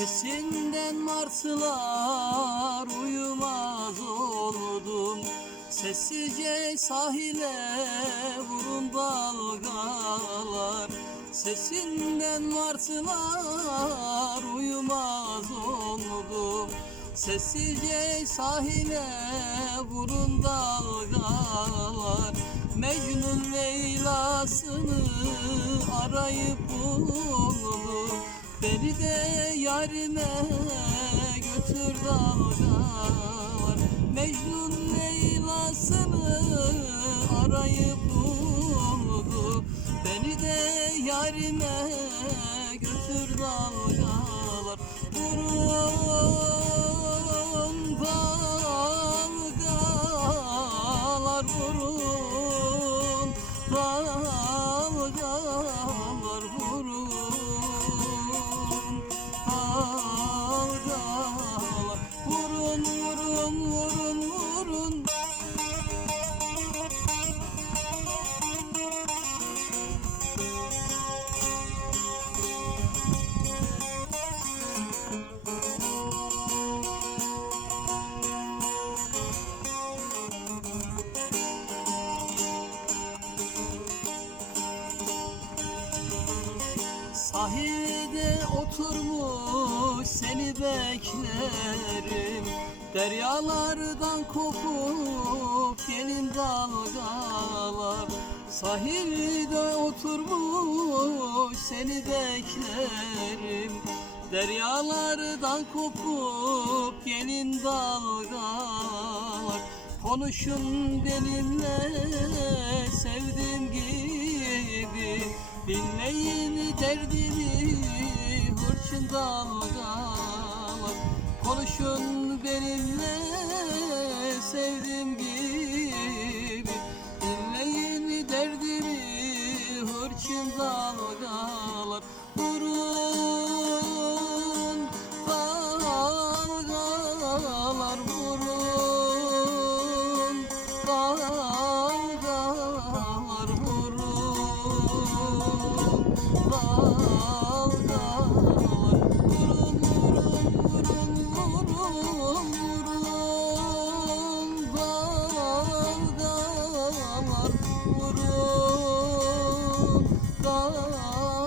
Sesinden marslar uyumaz oldum. Sessizce sahile vurun dalgalar. Sesinden marslar uyumaz oldum. Sessizce sahile vurun dalgalar. Mecnun Leyla'sını arayıp buldu Beni de yarime götür dalgalar Mecnun Leyla'sını arayıp buldu. Beni de yarime götür dalgalar Vurun Sahilde oturmuş seni beklerim. Deryalardan kopup gelin dalgalar. Sahilde oturmuş seni beklerim. Deryalardan kopup gelin dalgalar. Konuşun benimle sevdiğim gibi Dinleyin derdimi hırçın dalgalar. Konuşun benimle sevdiğim gibi. Dinleyin derdimi hırçın dalgalar. Vurun Oh.